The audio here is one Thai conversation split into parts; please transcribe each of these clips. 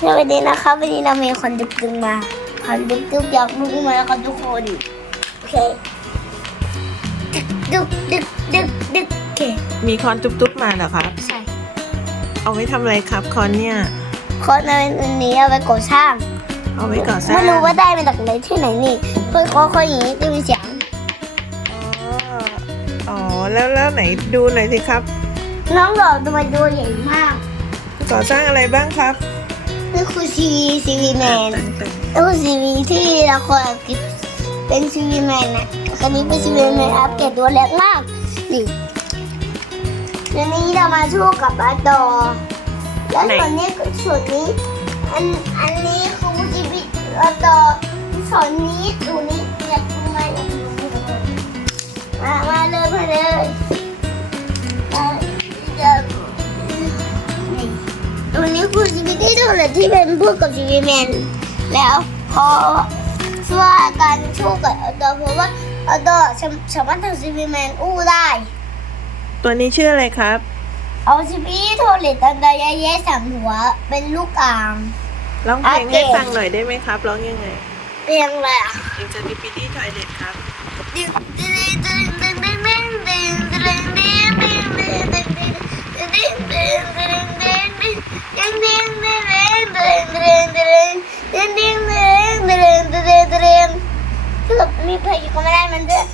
สวัสดีนะครับวันนี้เรามีคนดุกดึงมาคนดุกดึงอยากรู้มาแล้วครับทุกคนโอเคดึกดึกดึกดึกโอเคมีคอนจุ๊บๆมาเหรอครับ ใช่เอาไว้ทำอะไรครับคอนเนี่ยคอนอันนี้เอาไว้ก่อสร้าง เอาไว้ก่อสร้างไม่รู้ว่าได้มาจากไหนที่ไหนนี่เพื่อนคอคอยอย่างนี้ได้ยิเสียงอ๋อแล้วแล้วไหนดูหน่อยสิครับ น้องหลอกทำไมดูใหญ่มาก ก่อสร้างอะไรบ้างครับ นี่คือซีวีซีวีแมนนี่คือซีวีที่เราครกิบเป็นซีวีแมนนะตอนนี้เป็นซีวีแมนอัปเกรดตัวเล็กมากนี่ตอนนี้เรามาชู้กับอาตอแล้วตอนนี้ส่วนนี้ อันอันนี้คือซีวีอาตอส่วนนี้ตัวนี้ สุดเที่เป็นพูดกับชีวิตแมนแล้วเพรช่วยาการช่วยกับออโตเพราะว่าออโตสามารถทำชีวิตแมนอู้ได้ ตัวนี้ชื่ออะไรครับ เอาชีวิตโทรเลตันดายแย่สามหัวเป็นลูกอ่างร้องเพลงให้ฟังหน่อยได้ไหมครับร้องยังไงเพลงอะไรอะเพลงจะมีปีที่ทอยเด็ตครับ มีเพลงก็ไม่ได้มันด้วย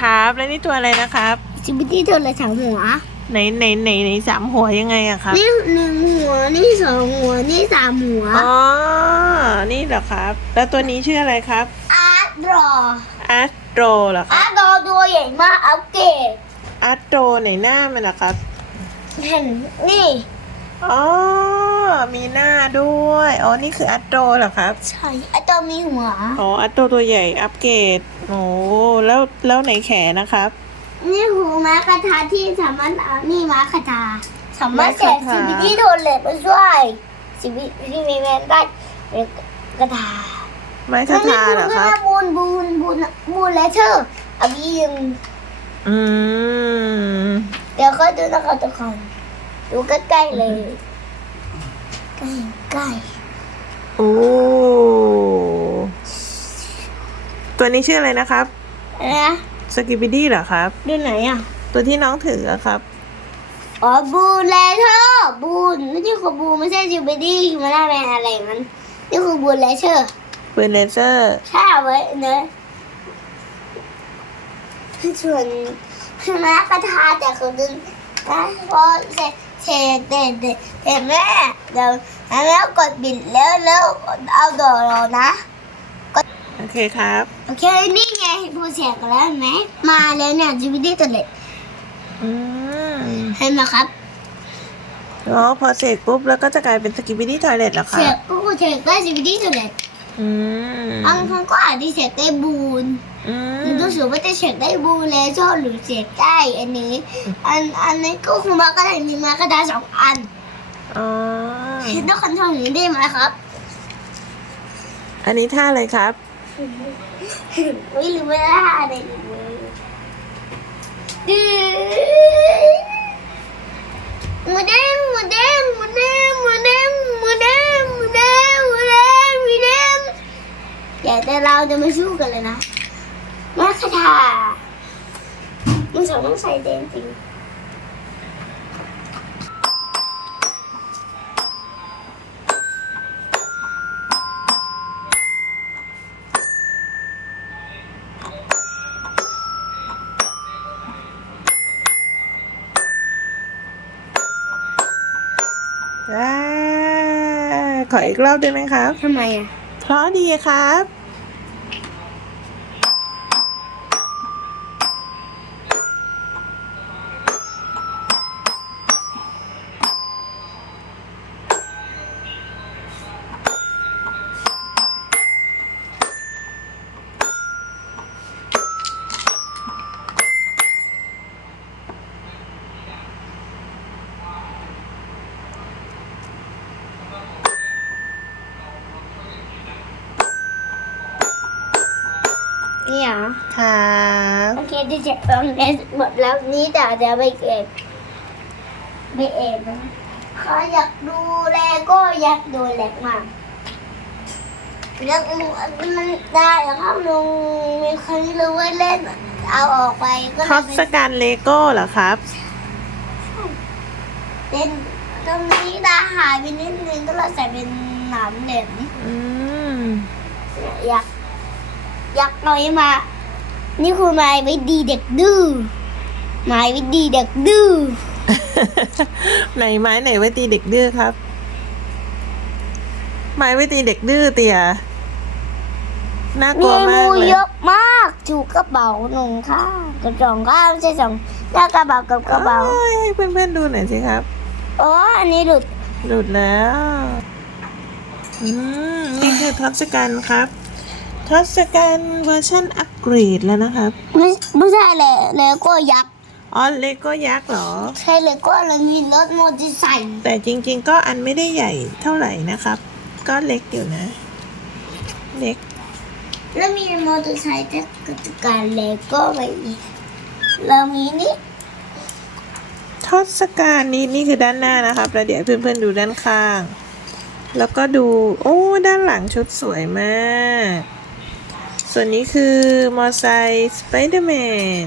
ครับ และนี่ตัวอะไรนะครับ ชิบิตี้ตัวอะไรสามหัว ไหนไหนไหนไหนสามหัวยังไงอะครับ นี่หนึ่งหัวนี่สองหัวนี่สามหัวอ๋อ นี่เหรอครับ แล้วตัวนี้ชื่ออะไรครับ อาร์ตรออาร์ตโตรเหรอคอารับร์ตรอตัวใหญ่มากอัปเกรดอาร์ตโตรไหนหน้ามันเหรอครับ เห็นนี่อ๋อ มีหน้าด้วย อ๋อ นี่คืออาร์ตโตรเหรอครับ ใช่ไอตัวมีหัว อ๋ออาร์ตโตรตัวใหญ่อัปเกรดโอ้แล้วแล้วไหนแขนนะครับ นี่หูม้ากระทาที่สามารถเอานี่ม้ากระทาสามารถแจกม้ากระทาซีบีที่โดนเหล็กมาช่วยซีบีที่มีแมนได้เป็นกระทาไม้คาถาเหรอครับบูนบูนบูนบูนและเธอเอาบีมอืมเดี๋ยวค่อยดูนะครับทุกคนดูใกล้ๆเลยใกล้ใกล้โอ้ตัวนี้ชื่ออะไรนะครับๆนะ สกิบิดี้เหรอครับ ดูไหนอะ ตัวที่น้องถืออะครับ อ๋อบูนเลเทอร์บูนไม่ใช่คือบูนไม่ใช่จิวเบดี้ฮิมาลาแมนอะไรอย่างนั้นนี่คือบูนเลเทอร์ปืนเลเซอร์ใช่เอาไว้เนอะส่วนม้ากระทาแต่คือดึงนะเพราะเสเสเด็ดเด็ดเห็นแม่เดี๋ยวแล้วกดบิดแล้วแล้วเอาดอกเรานะ โอเคครับ โอเค นี่ไงพูดเสียงกันแล้วเห็นไหม มาแล้วเนี่ยจิวเบดี้ตัวเล็กอืมเห็นไหมครับอ๋อพอเสกปุ๊บแล้วก็จะกลายเป็นสกิบิดี้ทอยเลตเหรอครัเสียบงก็คือเสียงได้จิวเบดี้ตัวเล็กอืมบางครั้งก็อาจจะเสียงได้บูนอืหรือมรู้สึกว่าจะเสียงได้บูนแล้วชอบหรือเสียงได้อันนี้ อันอันนี้ก็คือมากระดาษมีมากระดาษสองอันอ๋อเห็นทุกคนทำอย่างนี้ได้ไหมครับ อันนี้ท่าอะไรครับ ไม่รู้ว่าอะไรเลยดื้หมูแดงหมูแดงหมูแดงหมูแดงหมูแดงหมูแดงหมูแดงหมูแดงอย่าแต่เราจะมาสู้กันเลยนะมาคาถามึงสองต้องใส่แดงจริง ขออีกรอบได้ไหมครับทำไมอะเพราะดีครับ อ นี้เหรอ ครับ โอเคดิเจ็บตรงนี้หมดแล้วนี้แต่เดี๋ยวไปเก็บไปเอ็นะเขาอยากดูแลก็อยากดูแลมากแล้วมันได้แล้วครับลุงมีคนที่รู้ว่าเล่น เอาออกไปก็ทศกัณฐ์เลโก้เหรอครับเป็นตรงนี้ตาหายไปนิดนึงก็เราใส่เป็นหนามเหล็มอืมอยากอยากน้อยมา นี่คือไม้ไว้ดีเด็กดื้อไม้ไว้ดีเด็กดื้อไหนไม้ไหนไว้ตีเด็กดื้อครับ ไม้ไว้ตีเด็กดื้อเตี่ยน่ากมีลัวมากมูเลยเยอะมากจูกระเป๋าหนึ่งข้างกับสองข้างไม่ใช่สองแล้วกระเป๋ากับกระเป๋าโอ้ยให้เพื่อนๆดูหน่อยสิครับอ๋ออันนี้หลุด หลุดแล้ว อืม นี่คือทศกัณฐ์ครับ ทศกัณฐ์เวอร์ชันอัปเกรดแล้วนะครับ ไม่ไม่ใช่เลยเลโก้ยักษ์อ๋อเลโก้ยักษ์เหรอ ใช่เลโก้เลยมีรถมอเตอร์ไซค์แต่จริง ๆ ก็อันไม่ได้ใหญ่เท่าไหร่นะครับ ก็เล็กอยู่นะ เล็ก แล้วมีมอเตอร์ไซค์แต่กิจการเลโก้ไปอีกแล้วมีนี่ทศกัณฐ์นี่นี่คือด้านหน้านะครับ แล้วเดี๋ยวเพื่อนๆดูด้านข้าง แล้วก็ดู โอ้ ด้านหลังชุดสวยมาก ส่วนนี้คือมอไซค์สไปเดอร์แมน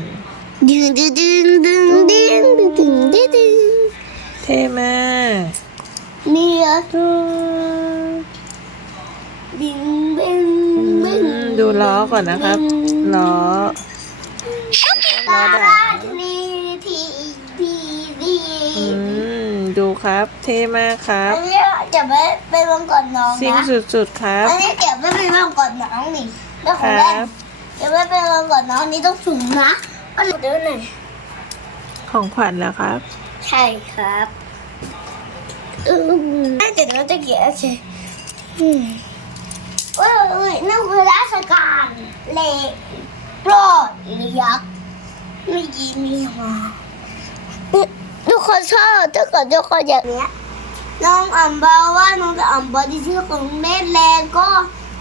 ดึงดึงดึงดึงดึงดึงดึงดึงดึงเท่มากมีอะอืมดึงดึงดึงดูล้อก่อนนะครับล้อตาราทีทีทีทีอืมดูครับ เท่มากครับอันนี้จะไปไปวางก่อนน้องซิ่งนะสุดๆครับอันนี้เก็บไว้ไปวางก่อนน้องนี่ แล้วคของรัเล่นบเก็บไว้ไปวางก่อนน้องนี่ต้องสูงนะอันนี้ดูหน่อยของขวัญแล้วครับ ใช่ครับอืมน่าจะน่าจะเกี่ยวโอเคอืมโอ้ยโอ้ยนั่นคือราชการเลโปรดหรือยักษ์ไม่ยีมีมาทุกคนชอบถ้าเกิดทุกคนอย่างเนี้ยน้องอ่ำบอกว่าน้องจะอ่ำบอกที่ชื่อของเล่นแล้วก็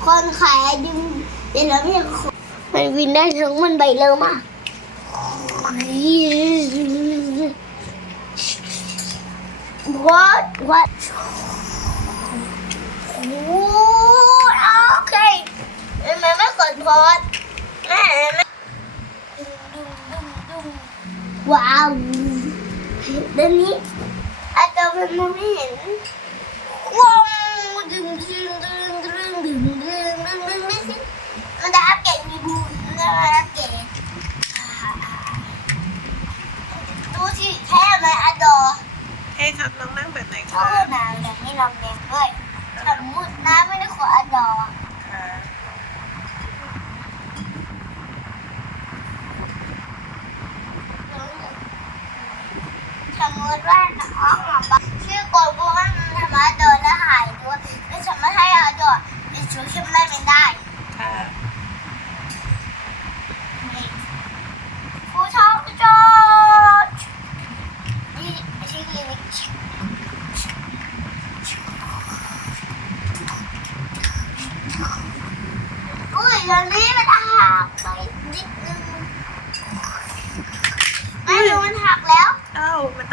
คนขายดึง เดี๋ยวเราไม่มันวินได้ทั้งมันใบเร็วมาก What? What? Ooh, okay. มันไม่กดพอดแม่ไม่ว้าวเดี๋ยวนี้อาจจะมันมองไม่เห็น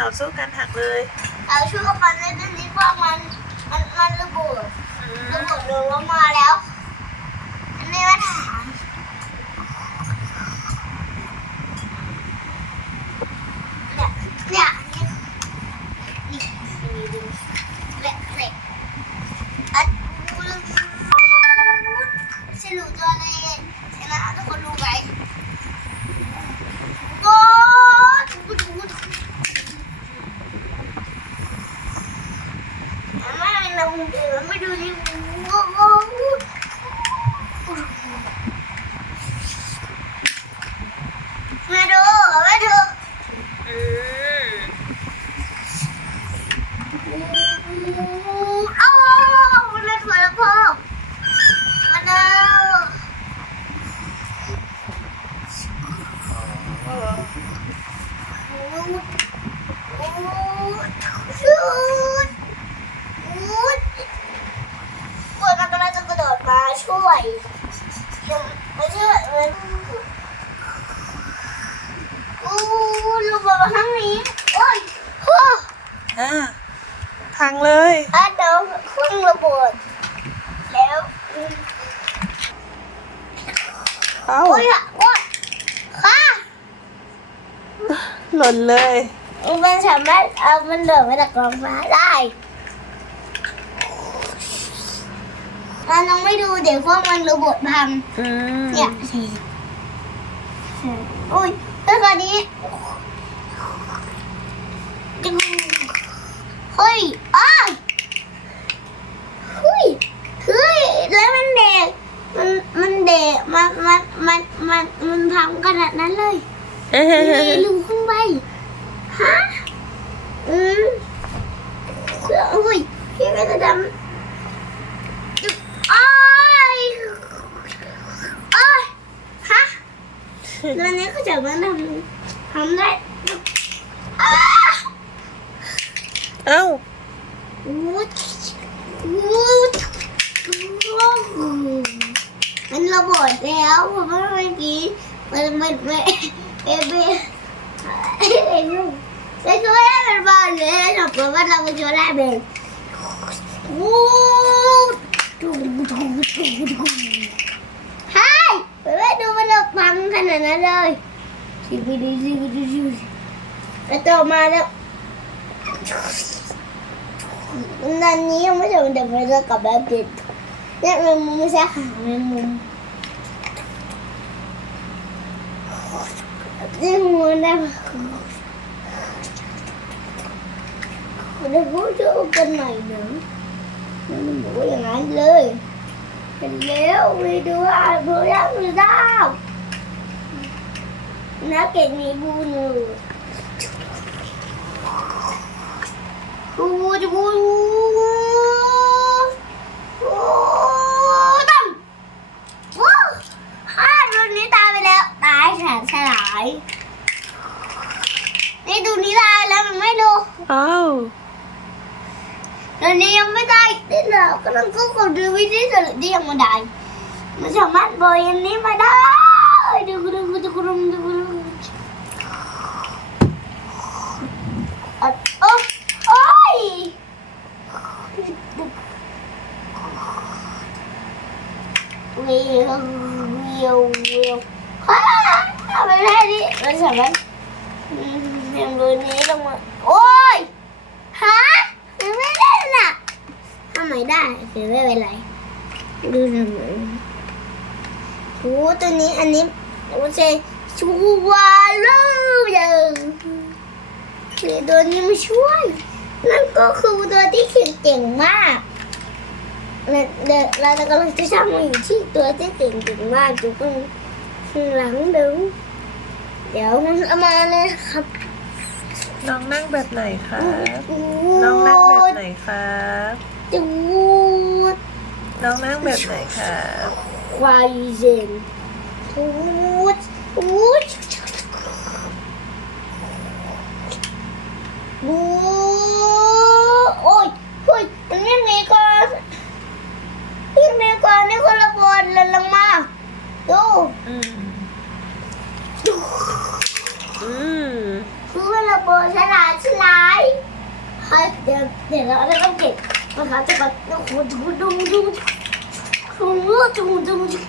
ต่อสู้กันหักเลยเอาช่วยกับมันในตองนี้พวกมันมันมันระเบิดระเบิดลงลงมาแล้วอันนี้มันหักเนี่ยเนี่ยนี่นี่ดูเละเละอัดสรุปตัวเลยชนะทุกคนรู้ไหมโอ้ดูดูดู ไม่เราไม่ดูดิมาดูมาดู อืม อ้าวมันเป็นหัวละพ่อมาดูชุด วูดกดมันกำลังจะกระโดดมาช่วยยังไม่ใช่มัน พังเลย อะเดี๋ยวเครื่องระเบิดแล้ว เอ้า โอ้ยอะโอ้ยค่ะ ห ล่นเลย มันสามารถเอามันเดินมาจากกองฟ้าได้เราลองไม่ดูเดี๋ยวพวกมันระเบิดพังอืมเนี่ยสิอุ้ยแล้วตอนนี้ดึงเฮ้ยอ้าวเฮ้ยเฮ้ยแล้วมันเด็กมันมันเด็กมันมันมันมันมันพังขนาดนั้นเลยเอ้ยมีรู Hai, bé biết đưa vào được bằng thằng này nó rồi. Chỉ vì đi gì đi gì. Nó to mà đâu. Nên nhí không biết được mình ra cặp bé kịp. Nhắc mình muốn sẽ khẳng mình muốn. Riêng muốn đâu. Mình đừng hút chỗ cân này nữa. Nó mũi là ngán lơi nếu đi đưa bữa lắm rồi sao? Nó kẹt mì bu nù bu bu bu tâm. Bu ha rồi ní ta về đâu đại sản xe lại? Ní tụi ní ta là mình luôn oh ตอนนี้ยังไม่ได้ที่เรากำลังก็คงดูวิธีสุดที่ยังไม่ได้มันสามารถบอยันนี้มาได้ดูดูดูดูดูดูดูโอ้โอ้ยเวียวเวียวเวียวฮ่าทำอะไรนี่มันสามารถเรียนรู้นี้ลงมาโอ้ยฮะ ไม่ได้น่ะทำไมได้คือไม่เป็นไรดูทำไมโอ้ตัวนี้อันนี้มันจะชูวาลูยังคือตัวนี้มาช่วยนั่นก็คือตัวที่เก่งเก่งมากเราเราเรากำลังจะทำมาอยู่ที่ตัวที่เก่งถึงมากอยู่ข้างข้างหลังดูเดี๋ยวมันเอามาเลยครับ น้องนั่งแบบไหนครับ น้องนั่งแบบไหนครับ จูดน้องนั่งแบบไหนครับควายเซนจูดจูดบูโอ้ยเฮ้ยมันไม่มีก่อนไม่มีก่อนนี่คนละบอลเลยลงมาดูอืมดูอืม คือระเบิดบฉลาดฉลาดเดี๋ยวเดี๋ยวเราต้องเก็บนะคะจะแบบโอ้โหดุงดุงจุงดุงจุงดุงจุง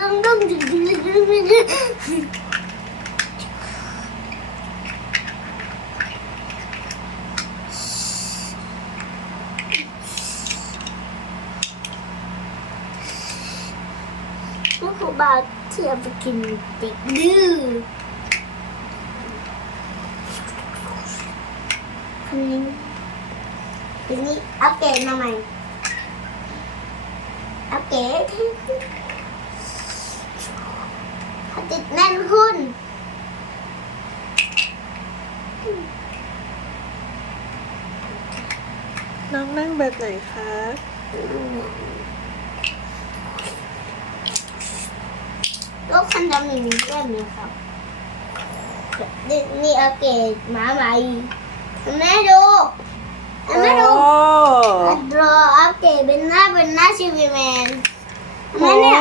ต้องต้องดุงดุงดุงดุงลูงดุงทียบกินติดุงดุ้อ นี้ทีนี้อัปเกรดมาใหม่ อัปเกรดให้ติดแน่นขึ้นน้องนั่งแบบไหนครับรถคันดำนี่มีแก้มเลยครับ นี่นี่อัปเกรดหมาใหม่ แม่ดูแม่ดูรออัปเกรดเป็นหน้าเป็นหน้าชีวีแมนโอ้แม่เนี่ย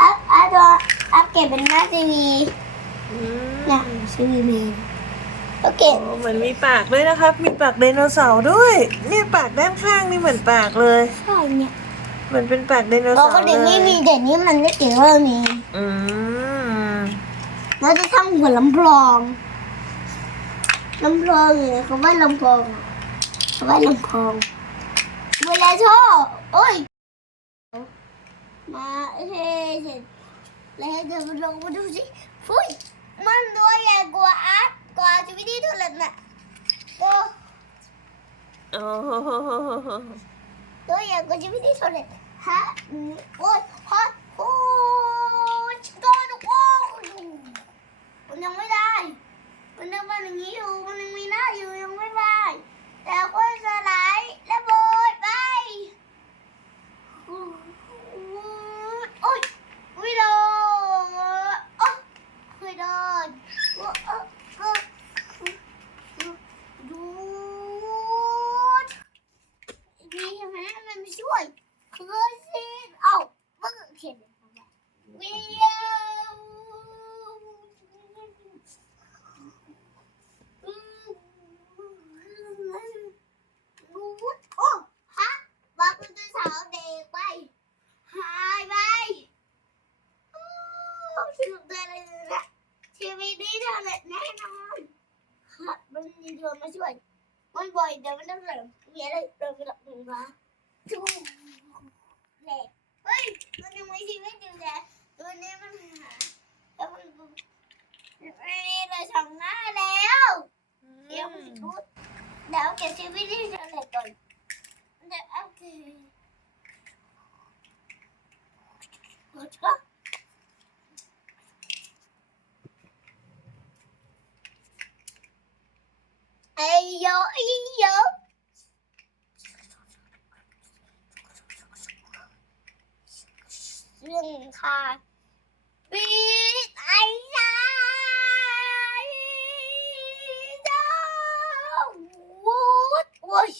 อัพอัพรออัปเกรดเป็นหน้าทีวีอืมเนี่ยชีวีแมนโอเคโอ้เหมือนมีปากด้วยนะครับ มีปากไดโนเสาร์ด้วย เนี่ยปากด้านข้างนี่เหมือนปากเลยใช่เนี่ยเหมือนเป็นปากไดโนปเสาร์กติเลไม่ยมีแต่นี้มันไม่ติดว่ามีอืมเราจะทำหัวลำพอง ลำโพงเนี่ยเขาว่าลำโพงอะเขาว่าลำโพงเวลาโชอบโอ้ย มาเฮ้เสร็จแล้วเดินมาลงมาดูสิฟุยมันตัวใหญ่กว่าอาร์ตกว่าชีวิตที่ทุเรศน่ะตัวโอ้ตัวใหญ่กว่าชีวิตที่ทุเรศฮะโอ้ยฮะโอ้ยตัวหนูโอ้ยยังไม่ได้ มันยังเป็นอย่างนี้อยู่ มันยังมีหน้าอยู่ยังไม่ได้แต่ค่อยสลายระเบิดไปโอ้ยไม่โดนโอ้ยไม่โดนโอ้ยโอ้ยโอ้ยดูดนี่ทำไมมันไม่ช่วยคือสิเอ้ามึงเขียนวิดีโอ โอ้ฮะบอกคุณจะสาวเด็กไป หายไปโอ้สนุกเลยนะชีวิตนี้เธอเลยแน่นอนฮะมันมีเธอมาช่วย มันบ่อยเดี๋ยวมันต้องเริ่มมีอะไรเริ่มกระดุมมาจูเล็กเฮ้ย มันยังมีชีวิตอยู่แต่ตัวนี้มันหาแล้วมันไม่มีเลย สองหน้าแล้วเดี๋ยวมันชุดเดี๋ยวเก็บชีวิตที่เธอเลยก่อนเดี๋ยวโอเคหมดก็ไอ้โยไอ้โยเรื่องค่ ดโอ้ย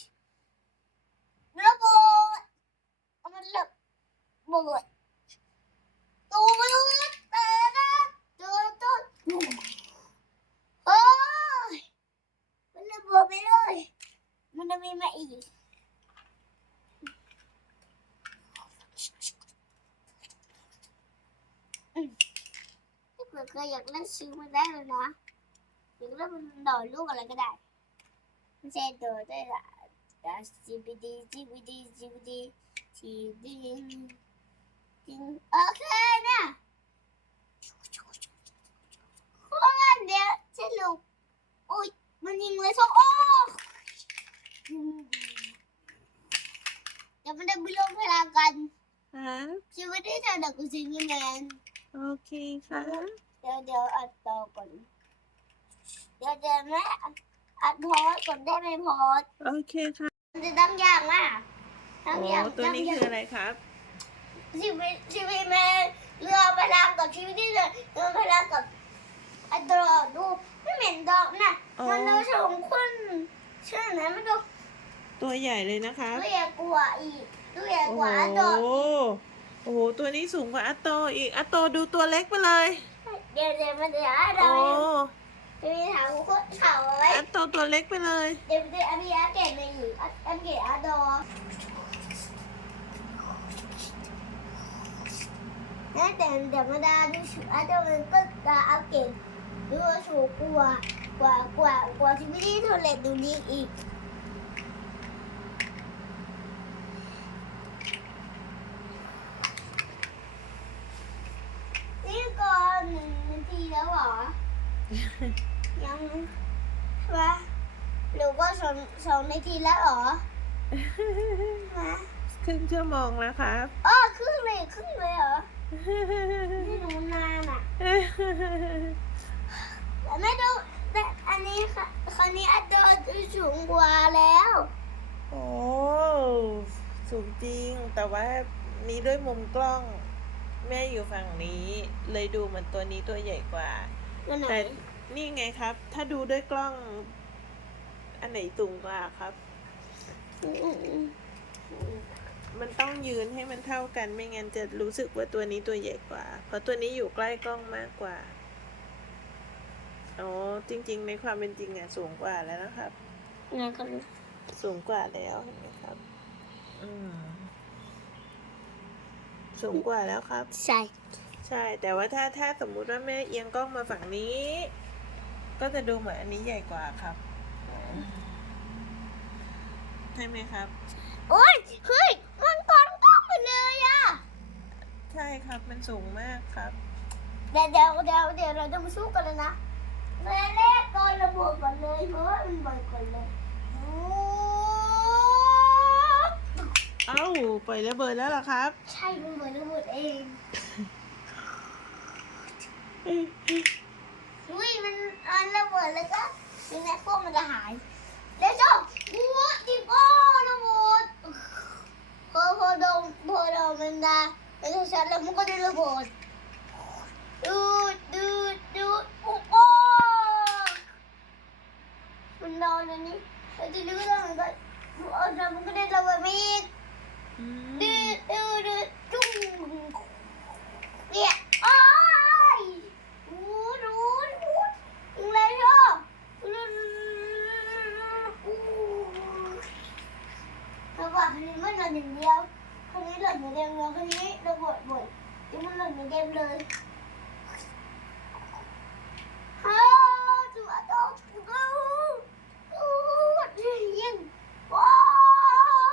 ระเบิดเอามันระเบิดตัวมันเตะ นะตัวตัวโอ้ยมันระเบิดไปเลยมันจะมีมาอีกอืมถ้าเกิดเคยอยากเล่นซื้อมาได้เลยนะอยากเล่นมันดอยลูกอะไรก็ได้ไม่ใช่โดดได้ละ That's GBD, GBD, GBD, GBD. จริงโอเคนี่ยโคตรเดี๋ยวสรุปโอ้ยมันยิงเลยช่องโอ้เดี๋ยวมันจะไปลงพลังกันครับชีวิตที่เธอเด็กกูซิงแมนโอเคครับเดี๋ยวเดี๋ยวอัดต่อก่อน เดี๋ยวเดี๋ยวแม่ อัดพอสก่อนได้ไหมพอสโอเคครับมันจะตั้งยากมากโอ้ตั้งยากตัวนี้ตั้งคืยาอกอะไรครับชีวิตชีวิตแม่เรือพลังกับชีวิตที่เรือเรือพลังกับอันตรายดูไม่เหม็นดอกนะอ๋อ มันดูสองคนเชื่อไหมมันดูตัวใหญ่เลยนะครับดูใหญ่กว่าอีกดูใหญ่โอ้กโหว่าอันดอกโอ้โห ตัวนี้สูงกว่าอัตโตอีก อัตโตดูตัวเล็กไปเลย เดี๋ยวเดี๋ยวมันจะอันดโอ้อก จะมีถามคนเขาไว้อัตโตตัวเล็กไปเลยเดี๋ยวเดี๋ยวอันนี้อันเก่งในอยู่อันอันเก่งอันดอกแต่แต่เดี๋ยวมาดาดูชูอันดอกมันก็ดาอันเก่งดูชูกว่ากว่ากว่ากว่าชีวิตที่เธอเล็ดดูนี้อีกนี่ก่อนหนึ่งนาทีแล้วเหรอ ยังใช่ปะหรือว่าสองสองนาทีแล้วเหรอมาครึ่งชั่วโมงแล้วครับอ๋อครึ่งเลยครึ่งเลยเหรอไม่รู้นานอะแต่ไม่ดูแต่อันนี้ค่ะคันนี้อันโดนสูงกว่าแล้ว โอ้สูงจริงแต่ว่านี้ด้วยมุมกล้อง แม่อยู่ฝั่งนี้ เลยดูเหมือนตัวนี้ตัวใหญ่กว่านั่นไหนแต่ นี่ไงครับ ถ้าดูด้วยกล้อง อันไหนสูงกว่าครับอืมอืมอืมมันต้องยืนให้มันเท่ากัน ไม่งั้นจะรู้สึกว่าตัวนี้ตัวใหญ่กว่า เพราะตัวนี้อยู่ใกล้กล้องมากกว่าออ๋อ จริง ๆ ในความเป็นจริงอะสูงกว่าแล้วนะครับงั้นก็รู้สูงกว่าแล้วเห็นไหมครับ อืม สูงกว่าแล้วครับ ใช่ ใช่ แต่ว่าถ้าถ้าสมมุติว่าแม่เอียงกล้องมาฝั่งนี้ ก็จะดูเหมือนอันนี้ใหญ่กว่าครับ ใช่ไหมครับ โอ้ยเฮ้ยมันกอนกล้องไปเลยอะใช่ครับมันสูงมากครับ เดี๋ยวเดี๋ยวเดี๋ยวเดี๋ยวเราจะมาสู้กันเลยนะแม่แรกก่อนระเบิดก่อนเลยเพราะว่ามันบ่อยก่อนเลยโอ้เอ้าปล่อยระเบิดแล้วเหรอครับ ใช่มันบ่อยระเบิดเอง อุ้ยมันมันระเบิ ดแล้วก็ยังไงพวกมันจะหาย แล้วจ้องหัวจิบโอ้ระเบิดพอพอโดนพอโดนมันดาแล้วก็ชัดแล้วมันก็จะระเบิดดูดดูดดูดโอ้โหมันนอนอันนี้แล้วทีนี้ก็แล้วมันก็เอาแล้วมันก็ได้ระเบิดมาอีกอืมดืดดืดดืดจุ้งเนี่ยโอ้ยดูดูดูอะไรชอบแล้วก็คันนี้มันหล่นอย่างเดียวคันนี้หล่นอย่างเดียวเลยคันนี้ระเบิดบ่อยที่มันห ล่นอย่างเดียวเลยฮ่าตัวโตกูกูยิงว้า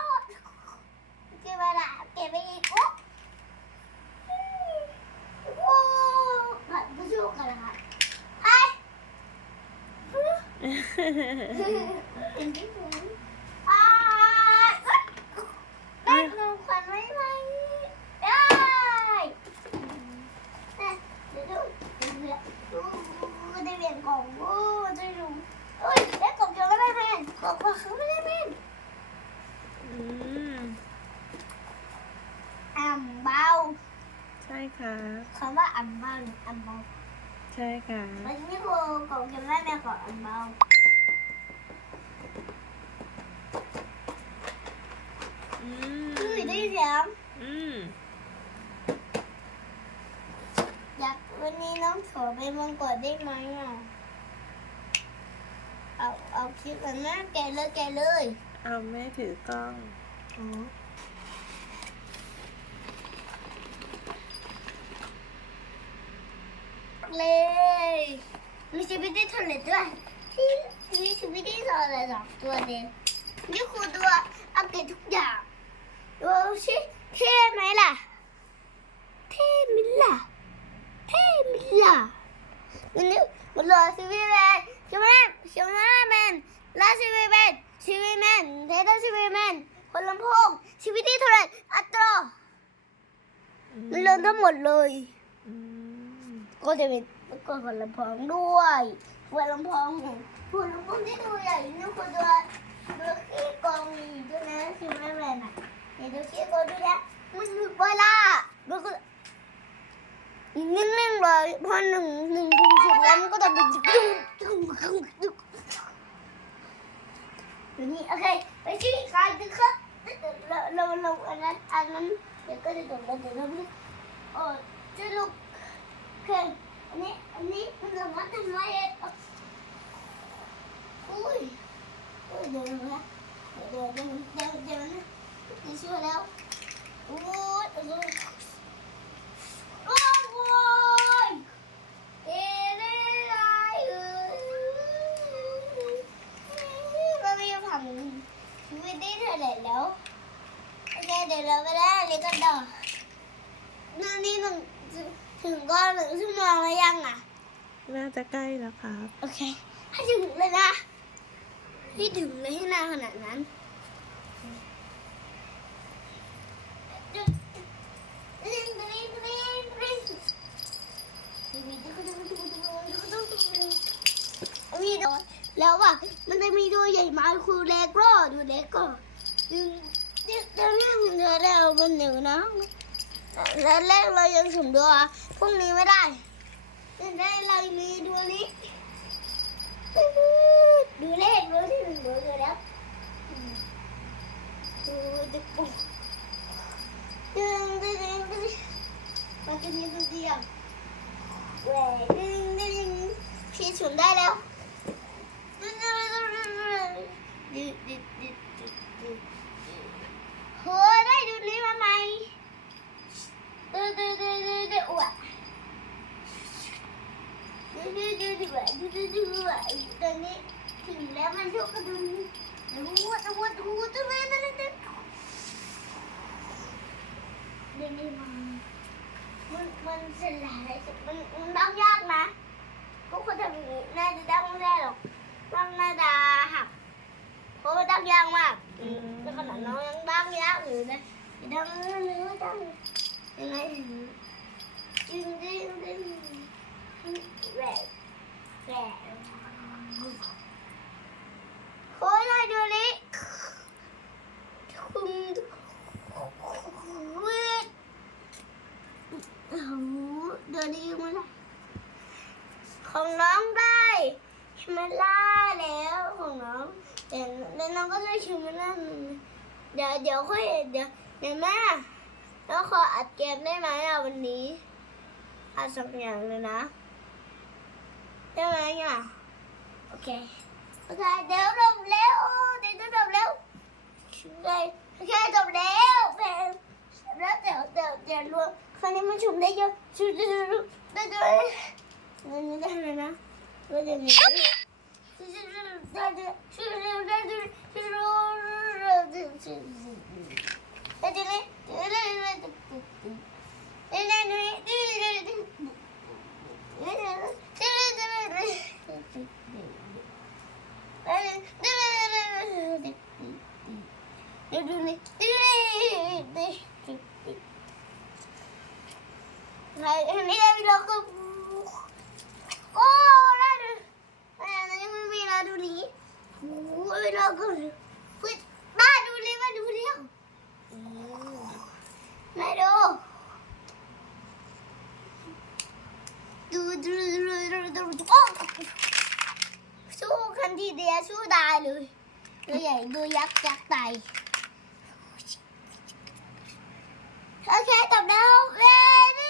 ว เก็บไปละเก็บไปอีกโอ๊ะโอ้ผัดผู้ชูกันละค่ะไปเป็นที่สูงอ่าได้เงินขวัญไหมไหมได้เดี๋ยวดูเดี๋ยวดูได้เปลี่ยนกล่องโอ้จะดูเฮ้ยได้กล่องเดียวก็ได้แม่กล่องมาเขาไม่ได้แม่ อืม อ่ำเบา ใช่ครับคำว่าอ่ำเบาหรืออ่ำเบาใช่ครับวันนี้ครูกล่องจะไม่แม่กล่องอ่ำเบาอือุ้ยได้มยินเสียงอืมอยากวันนี้น้องขอไปมังกรได้ไหมอะเอาเอาคลิปกันนะแกะเลยแกะเลย เอาแม่ถือกล้องอ๋อ เลย มีชีวิตที่ทะเลด้วยที่มีชีวิตที่ทะเลสองตัวเดียวนี่ครูตัวอาเก็บทุกอย่างดูสิเท่ไหมล่ะ เท่ไหมล่ะ เท่ไหมล่ะวันนี้มันรอชีวิตแมนชีวิตแมนชีวิตแมนลาชีวิตแมนชีวิตแมนเทเดอร์ชีวิตแมนคนลำโพงชีวิตที่ทะเลอัตโตรมันรวมทั้งหมดเลยอืม ก็จะเป็นก็คนลำโพงด้วยคนลำโพงคนลำโพงที่ตัวใหญ่นี่คือตัวตัวขี้กองอยู่ด้วยนะชีวิตแม่น่ะเห็นตัวขี้กองด้วยนะมันมีเวลามันก็นิ่งๆเลยพอหนึ่งหนึ่งถึงสิบแล้วมันก็จะเป็นจุ๊บจุ๊บจุ๊บจุ๊บอย่างนี้โอเคไปที่การดึงครับเราเราเราอันนั้นอันนั้นเดี๋ยวก็จะจบแล้วเดี๋ยวเราไม่เออจะลุก เคอันนี้อันนี้มันสามารถทำอะไรอะอุ้ยอุ้ยเดี๋ยวนะเดี๋ยวเดี๋ยวเดี๋ยวเดี๋ยวเดี๋ยวนะจะช่วยแล้วอุ้ยโอ้ยโอ้ยโอ้ยเอ๊ะได้ไรเอ่ยมันไม่ยอมชีวิตได้เท่าไหร่แล้วโอเคเดี๋ยวเราไปได้อันนี้กันต่อนั่นนี่หนึ่ง ถึงก็หนึ่งชั่วโมงแล้วยังอะ น่าจะใกล้แล้วครับโอเค ให้ถึงเลยนะให้ถึงเลยให้นานขนาดนั้นมีโดนแล้วอะมันจะมีตัวใหญ่มาคือเลโก้ดูเลโก้ดึงดึงดึงเรือแล้วมันหนึ่งนะแล้วแรกเรายังสุ่มดูอะ พรุ่งนี้ไม่ได้ได้เรามีดูนี้ ดึงดึงดึงแหวกแหอ้หูเดินได้ยังไงล่ะของน้องได้ชิมล่าแล้วของน้องเดี๋ยวน้องก็ได้ชิมล่าเดี๋ยวเดี๋ยวค่อยเดี๋ยวเดี๋ยวแม่ แล้วขออัดเกมได้ไหมอะวันนี้อัดสองอย่างเลยนะ ได้ไหมอะโอเคโอเคเดี๋ยวจบแล้วเดี๋ยวจบแล้วโอเคจบแล้วเพลงแล้วเดี๋ยวเดี๋ยวเดี๋ยวรวมครั้นี้มันชมได้เยอะชุดชุดชุดชุดชุดชุดนี่ได้เลยนะก็จะมีชุด Mày đâu? ดูดูดูดูดูดูโอ้สู้คันที่เดียสู้ตายเลยตัวใหญ่ตัวยักษ์ยักษ์ตายโอเคจบแล้วเว้ย